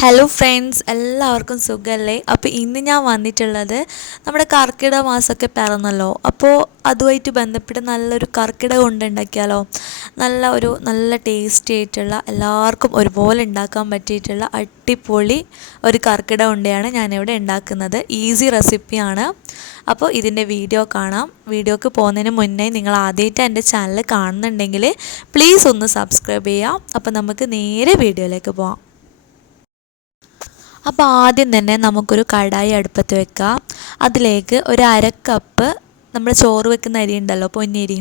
Hello friends എല്ലാവർക്കും സുഖമല്ലേ അപ്പോൾ ഇന്ന് ഞാൻ വന്നിട്ടുള്ളത് നമ്മുടെ കർക്കിടക മാസമൊക്കെ പിറന്നല്ലോ. അപ്പോൾ അതുമായിട്ട് ബന്ധപ്പെട്ട് നല്ലൊരു കർക്കിടക കൊണ്ട് നല്ല ഒരു നല്ല ടേസ്റ്റി ആയിട്ടുള്ള എല്ലാവർക്കും ഒരുപോലെ ഉണ്ടാക്കാൻ പറ്റിയിട്ടുള്ള അടിപൊളി ഒരു കർക്കിടക ഉണ്ടയാണ് ഞാനിവിടെ ഉണ്ടാക്കുന്നത്. ഈസി റെസിപ്പിയാണ് അപ്പോൾ ഇതിന്റെ വീഡിയോ കാണാം. വീഡിയോക്ക് പോകുന്നതിന് മുന്നേ നിങ്ങൾ ആദ്യമായിട്ട് എന്റെ ചാനൽ കാണുന്നുണ്ടെങ്കിൽ പ്ലീസ് ഒന്ന് സബ്സ്ക്രൈബ് ചെയ്യാം. അപ്പോൾ നമുക്ക് നേരെ വീഡിയോയിലേക്ക് പോകാം അപ്പോൾ ആദ്യം തന്നെ നമുക്കൊരു കടായി അടുപ്പത്ത് വെക്കാം. അതിലേക്ക് ഒരു അര കപ്പ് നമ്മൾ ചോറ് വെക്കുന്ന അരി ഉണ്ടല്ലോ പൊന്നരി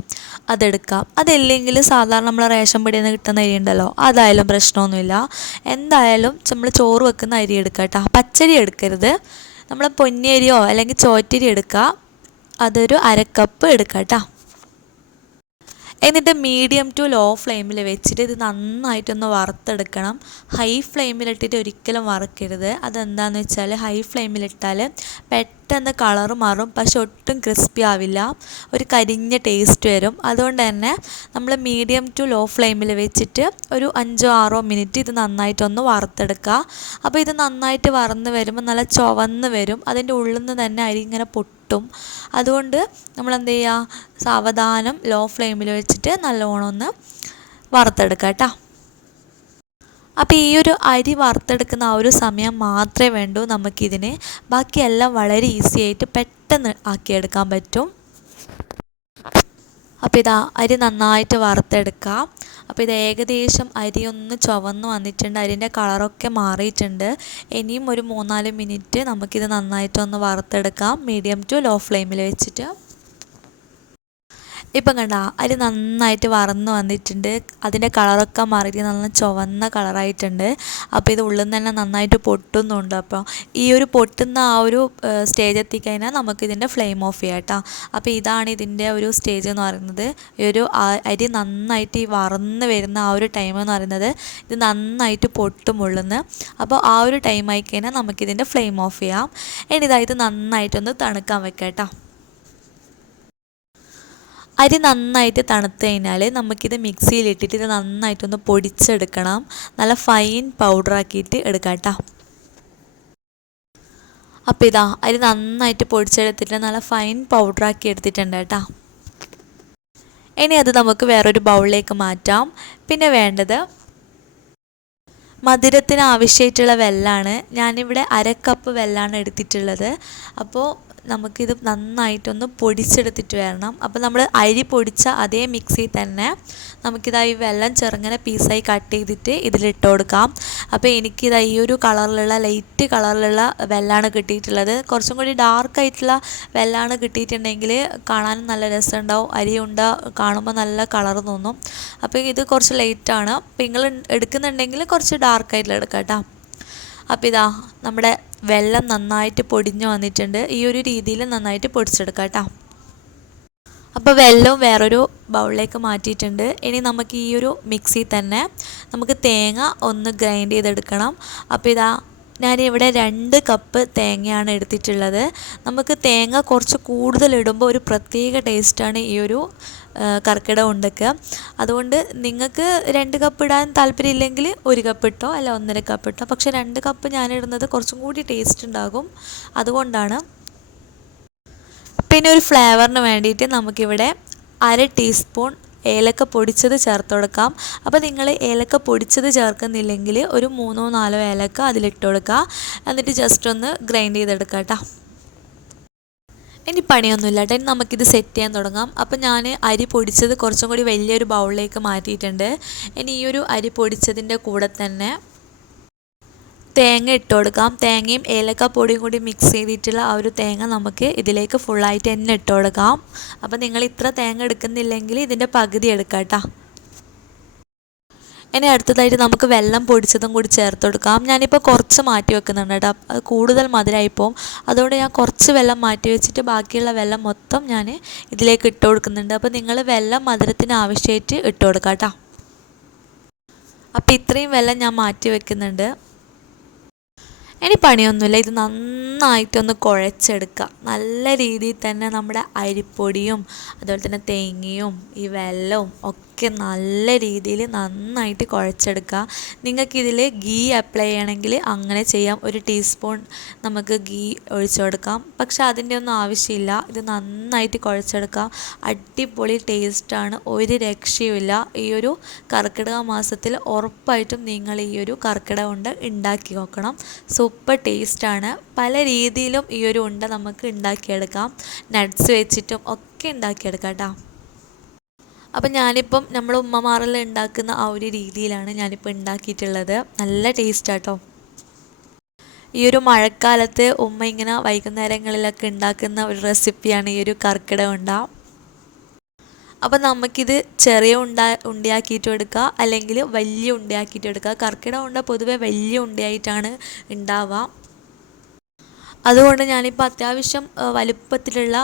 അതെടുക്കാം. അതല്ലെങ്കിൽ സാധാരണ നമ്മൾ റേഷൻ പിടിയിൽ നിന്ന് കിട്ടുന്ന അരി ഉണ്ടല്ലോ അതായാലും പ്രശ്നമൊന്നുമില്ല. എന്തായാലും നമ്മൾ ചോറ് വെക്കുന്ന അരി എടുക്കുക കേട്ടോ. പച്ചരി എടുക്കരുത്. നമ്മൾ പൊന്നിയരിയോ അല്ലെങ്കിൽ ചോറ്റരി എടുക്കുക അതൊരു അര കപ്പ് എടുക്കാം കേട്ടോ. എന്നിട്ട് മീഡിയം ടു ലോ ഫ്ലെയിമിൽ വെച്ചിട്ട് ഇത് നന്നായിട്ടൊന്ന് വറുത്തെടുക്കണം. ഹൈ ഫ്ലെയിമിലിട്ടിട്ട് ഒരിക്കലും വറുക്കരുത്. അതെന്താണെന്ന് വെച്ചാൽ ഹൈ ഫ്ലെയിമിലിട്ടാൽ പെട്ടെന്ന് കളർ മാറും പക്ഷെ ഒട്ടും ക്രിസ്പി ആവില്ല. ഒരു കരിഞ്ഞ ടേസ്റ്റ് വരും. അതുകൊണ്ട് തന്നെ നമ്മൾ മീഡിയം ടു ലോ ഫ്ലെയിമിൽ വെച്ചിട്ട് ഒരു അഞ്ചോ ആറോ മിനിറ്റ് ഇത് നന്നായിട്ടൊന്ന് വറുത്തെടുക്കുക. അപ്പോൾ ഇത് നന്നായിട്ട് വറന്ന് വരുമ്പോൾ നല്ല ചുവന്ന് വരും. അതിന്റെ ഉള്ളിൽ നിന്ന് തന്നെ അരി ഇങ്ങനെ പൊട്ടും. അതുകൊണ്ട് നമ്മൾ എന്ത് ചെയ്യുക? സാവധാനം ലോ ഫ്ലെയിമിൽ വെച്ചിട്ട് നല്ലോണം ഒന്ന് വറുത്തെടുക്കുക കേട്ടോ. അപ്പോൾ ഈ ഒരു അരി വറുത്തെടുക്കുന്ന ആ ഒരു സമയം മാത്രമേ വേണ്ടൂ നമുക്കിതിന്. ബാക്കിയെല്ലാം വളരെ ഈസി ആയിട്ട് പെട്ടെന്ന് ആക്കിയെടുക്കാൻ പറ്റും. അപ്പോൾ ഇതാ അരി നന്നായിട്ട് വറുത്തെടുക്കാം. അപ്പോൾ ഇത് ഏകദേശം അരി ഒന്ന് ചുവന്ന് വന്നിട്ടുണ്ട്. അരിന്റെ കളറൊക്കെ മാറിയിട്ടുണ്ട്. ഇനിയും ഒരു മൂന്നാൽ മിനിറ്റ് നമുക്കിത് നന്നായിട്ടൊന്ന് വറുത്തെടുക്കാം. മീഡിയം ടു ലോ ഫ്ലെയിമിൽ വെച്ചിട്ട്. ഇപ്പം കണ്ട അരി നന്നായിട്ട് വറന്ന് വന്നിട്ടുണ്ട്. അതിന്റെ കളറൊക്കെ മാറിയിട്ട് നല്ല ചുവന്ന കളറായിട്ടുണ്ട്. അപ്പോൾ ഇത് ഉള്ളിൽ നിന്ന് തന്നെ നന്നായിട്ട് പൊട്ടുന്നുണ്ട്. അപ്പോൾ ഈ ഒരു പൊട്ടുന്ന ആ ഒരു സ്റ്റേജ് എത്തിക്കഴിഞ്ഞാൽ നമുക്കിതിന്റെ ഫ്ലെയിം ഓഫ് ചെയ്യാം കേട്ടോ. അപ്പോൾ ഇതാണ് ഇതിന്റെ ഒരു സ്റ്റേജ് എന്ന് പറയുന്നത്. ഈ ഒരു അരി നന്നായിട്ട് ഈ വറന്ന് വരുന്ന ആ ഒരു ടൈം എന്ന് പറയുന്നത്. ഇത് നന്നായിട്ട് പൊട്ടും ഉള്ളിൽ നിന്ന് അപ്പോൾ ആ ഒരു ടൈം ആയിക്കഴിഞ്ഞാൽ നമുക്കിതിന്റെ ഫ്ലെയിം ഓഫ് ചെയ്യാം. ഇനി ഇതായത് നന്നായിട്ടൊന്ന് തണുക്കാൻ വെക്കാം കേട്ടോ. അരി നന്നായിട്ട് തണുത്ത് കഴിഞ്ഞാൽ നമുക്കിത് മിക്സിയിലിട്ടിട്ട് ഇത് നന്നായിട്ടൊന്ന് പൊടിച്ചെടുക്കണം. നല്ല ഫൈൻ പൗഡറാക്കിയിട്ട് എടുക്കാം കേട്ടോ. അപ്പോൾ ഇതാ അരി നന്നായിട്ട് പൊടിച്ചെടുത്തിട്ട് നല്ല ഫൈൻ പൗഡറാക്കി എടുത്തിട്ടുണ്ട് കേട്ടോ. ഇനി അത് നമുക്ക് വേറൊരു ബൗളിലേക്ക് മാറ്റാം. പിന്നെ വേണ്ടത് മധുരത്തിന് ആവശ്യമായിട്ടുള്ള വെള്ളമാണ് ഞാനിവിടെ അര കപ്പ് വെള്ളമാണ് എടുത്തിട്ടുള്ളത്. അപ്പോൾ നമുക്കിത് നന്നായിട്ടൊന്ന് പൊടിച്ചെടുത്തിട്ട് വരണം. അപ്പോൾ നമ്മൾ അരി പൊടിച്ച അതേ മിക്സിയിൽ തന്നെ നമുക്കിതായി വെള്ളം ചെറുങ്ങനെ പീസായി കട്ട് ചെയ്തിട്ട് ഇതിലിട്ട് കൊടുക്കാം. അപ്പോൾ എനിക്കിതാ ഈ ഒരു കളറിലുള്ള ലൈറ്റ് കളറിലുള്ള വെല്ലാണ് കിട്ടിയിട്ടുള്ളത്. കുറച്ചും കൂടി ഡാർക്ക് ആയിട്ടുള്ള വെള്ളമാണ് കിട്ടിയിട്ടുണ്ടെങ്കിൽ കാണാനും നല്ല രസമുണ്ടാവും. അരി ഉണ്ട കാണുമ്പോൾ നല്ല കളർ തോന്നും. അപ്പോൾ ഇത് കുറച്ച് ലൈറ്റാണ് അപ്പോൾ നിങ്ങൾ എടുക്കുന്നുണ്ടെങ്കിൽ കുറച്ച് ഡാർക്കായിട്ടുള്ള എടുക്കാം കേട്ടോ. അപ്പോൾ ഇതാ നമ്മുടെ വെള്ളം നന്നായിട്ട് പൊടിഞ്ഞു വന്നിട്ടുണ്ട്. ഈ ഒരു രീതിയിൽ നന്നായിട്ട് പൊടിച്ചെടുക്കാം കേട്ടോ അപ്പോൾ വെള്ളവും വേറൊരു ബൗളിലേക്ക് മാറ്റിയിട്ടുണ്ട്. ഇനി നമുക്ക് ഈ ഒരു മിക്സി തന്നെ നമുക്ക് തേങ്ങ ഒന്ന് ഗ്രൈൻഡ് ചെയ്തെടുക്കണം. അപ്പോൾ ഇതാ ഞാനിവിടെ രണ്ട് കപ്പ് തേങ്ങയാണ് എടുത്തിട്ടുള്ളത്. നമുക്ക് തേങ്ങ കുറച്ച് കൂടുതൽ ഇടുമ്പോൾ ഒരു പ്രത്യേക ടേസ്റ്റാണ് ഈ ഒരു കർക്കിട ഉണ്ടക്ക്. അതുകൊണ്ട് നിങ്ങൾക്ക് രണ്ട് കപ്പ് ഇടാൻ താല്പര്യമില്ലെങ്കിൽ ഒരു കപ്പ് ഇട്ടോ അല്ല ഒന്നര കപ്പ് ഇട്ടോ. പക്ഷേ രണ്ട് കപ്പ് ഞാനിടുന്നത് കുറച്ചും കൂടി ടേസ്റ്റ് ഉണ്ടാകും. അതുകൊണ്ടാണ്. പിന്നെ ഒരു ഫ്ലേവറിന് വേണ്ടിയിട്ട് നമുക്കിവിടെ അര ടീസ്പൂൺ ഏലക്ക പൊടിച്ചത് ചേർത്ത് കൊടുക്കാം അപ്പോൾ നിങ്ങൾ ഏലക്ക പൊടിച്ചത് ചേർക്കുന്നില്ലെങ്കിൽ ഒരു മൂന്നോ നാലോ ഏലക്ക അതിലിട്ട് കൊടുക്കുക എന്നിട്ട് ജസ്റ്റ് ഒന്ന് ഗ്രൈൻഡ് ചെയ്തെടുക്കാം കേട്ടോ ഇനി പണിയൊന്നുമില്ല കേട്ടോ ഇനി നമുക്കിത് സെറ്റ് ചെയ്യാൻ തുടങ്ങാം. അപ്പോൾ ഞാൻ അരി പൊടിച്ചത് കുറച്ചും കൂടി വലിയൊരു ബൗളിലേക്ക് മാറ്റിയിട്ടുണ്ട്. ഇനി ഈ ഒരു അരി പൊടിച്ചതിന്റെ കൂടെ തന്നെ തേങ്ങ ഇട്ട് കൊടുക്കാം. തേങ്ങയും ഏലക്കപ്പൊടിയും കൂടി മിക്സ് ചെയ്തിട്ടുള്ള ആ ഒരു തേങ്ങ നമുക്ക് ഇതിലേക്ക് ഫുള്ളായിട്ട് തന്നെ ഇട്ട് കൊടുക്കാം. അപ്പോൾ നിങ്ങൾ ഇത്ര തേങ്ങ എടുക്കുന്നില്ലെങ്കിൽ ഇതിന്റെ പകുതി എടുക്കാം കേട്ടോ ഇനി അടുത്തതായിട്ട് നമുക്ക് വെള്ളം പൊടിച്ചതും കൂടി ചേർത്ത് കൊടുക്കാം. ഞാനിപ്പോൾ കുറച്ച് മാറ്റി വെക്കുന്നുണ്ട് കേട്ടോ അത് കൂടുതൽ മധുരമായിപ്പോവും അതുകൊണ്ട് ഞാൻ കുറച്ച് വെള്ളം മാറ്റി വെച്ചിട്ട് ബാക്കിയുള്ള വെള്ളം മൊത്തം ഞാൻ ഇതിലേക്ക് ഇട്ട് കൊടുക്കുന്നുണ്ട്. അപ്പോൾ നിങ്ങൾ വെള്ളം മധുരത്തിന് ആവശ്യമായിട്ട് ഇട്ട് കൊടുക്കാം കേട്ടോ അപ്പോൾ ഇത്രയും വെള്ളം ഞാൻ മാറ്റി വെക്കുന്നുണ്ട്. ഇനി പണിയൊന്നുമില്ല. ഇത് നന്നായിട്ടൊന്ന് കുഴച്ചെടുക്കുക നല്ല രീതിയിൽ തന്നെ നമ്മുടെ അരിപ്പൊടിയും അതുപോലെ തന്നെ തേങ്ങയും ഈ വെള്ളവും ഒക്കെ ഒക്കെ നല്ല രീതിയിൽ നന്നായിട്ട് കുഴച്ചെടുക്കുക. നിങ്ങൾക്കിതിൽ ഗീ അപ്ലൈ ചെയ്യണമെങ്കിൽ അങ്ങനെ ചെയ്യാം. ഒരു ടീസ്പൂൺ നമുക്ക് ഗീ ഒഴിച്ചു കൊടുക്കാം. പക്ഷെ അതിന്റെ ഒന്നും ആവശ്യമില്ല. ഇത് നന്നായിട്ട് കുഴച്ചെടുക്കാം അടിപൊളി ടേസ്റ്റാണ് ഒരു രക്ഷയുമില്ല. ഈ ഒരു കർക്കിടക മാസത്തിൽ ഉറപ്പായിട്ടും നിങ്ങൾ ഈ ഒരു കർക്കിടക ഉണ്ട ഉണ്ടാക്കി നോക്കണം. സൂപ്പർ ടേസ്റ്റാണ് പല രീതിയിലും ഈ ഒരു ഉണ്ട നമുക്ക് ഉണ്ടാക്കിയെടുക്കാം. നട്ട്സ് വെച്ചിട്ടും ഒക്കെ ഉണ്ടാക്കിയെടുക്കാം കേട്ടോ. അപ്പം ഞാനിപ്പം നമ്മൾ ഉമ്മമാരെല്ലാം ഉണ്ടാക്കുന്ന ആ ഒരു രീതിയിലാണ് ഞാനിപ്പോൾ ഉണ്ടാക്കിയിട്ടുള്ളത്. നല്ല ടേസ്റ്റാട്ടോ ഈ ഒരു മഴക്കാലത്ത് ഉമ്മ ഇങ്ങനെ വൈകുന്നേരങ്ങളിലൊക്കെ ഉണ്ടാക്കുന്ന ഒരു റെസിപ്പിയാണ് ഈ ഒരു കർക്കിടക ഉണ്ട. അപ്പം നമുക്കിത് ചെറിയ ഉണ്ട ഉണ്ടയാക്കിയിട്ട് എടുക്കുക അല്ലെങ്കിൽ വലിയ ഉണ്ടയാക്കിയിട്ട് എടുക്കുക കർക്കിടക ഉണ്ട പൊതുവേ വലിയ ഉണ്ടയായിട്ടാണ് ഉണ്ടാവുക. അതുകൊണ്ട് ഞാനിപ്പോൾ അത്യാവശ്യം വലുപ്പത്തിലുള്ള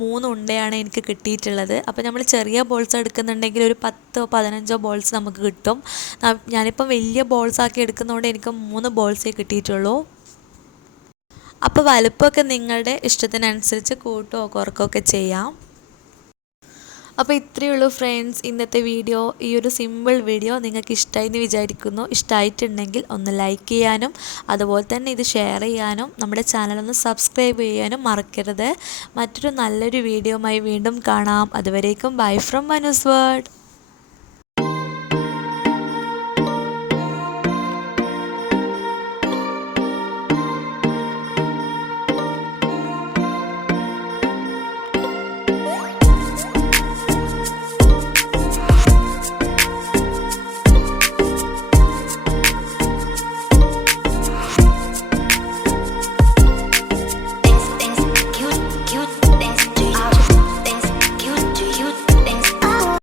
മൂന്ന് ഉണ്ടയാണ് എനിക്ക് കിട്ടിയിട്ടുള്ളത്. അപ്പോൾ നമ്മൾ ചെറിയ ബോൾസ് എടുക്കുന്നുണ്ടെങ്കിൽ ഒരു പത്തോ പതിനഞ്ചോ ബോൾസ് നമുക്ക് കിട്ടും. ഞാനിപ്പം വലിയ ബോൾസ് ആക്കി എടുക്കുന്നതുകൊണ്ട് എനിക്ക് മൂന്ന് ബോൾസേ കിട്ടിയിട്ടുള്ളൂ. അപ്പോൾ വലുപ്പമൊക്കെ നിങ്ങളുടെ ഇഷ്ടത്തിനനുസരിച്ച് കൂട്ടുകയോ കുറക്കുകയൊക്കെ ചെയ്യാം. അപ്പോൾ ഇത്രയേ ഉള്ളൂ ഫ്രണ്ട്സ് ഇന്നത്തെ വീഡിയോ ഈ ഒരു സിമ്പിൾ വീഡിയോ നിങ്ങൾക്ക് ഇഷ്ടമായി എന്ന് വിചാരിക്കുന്നു. ഇഷ്ടമായിട്ടുണ്ടെങ്കിൽ ഒന്ന് ലൈക്ക് ചെയ്യാനും അതുപോലെ തന്നെ ഇത് ഷെയർ ചെയ്യാനും നമ്മുടെ ചാനലൊന്ന് സബ്സ്ക്രൈബ് ചെയ്യാനും മറക്കരുത്. മറ്റൊരു നല്ലൊരു വീഡിയോയുമായി വീണ്ടും കാണാം. അതുവരേക്കും ബൈ ഫ്രം മനുസ് വേർഡ്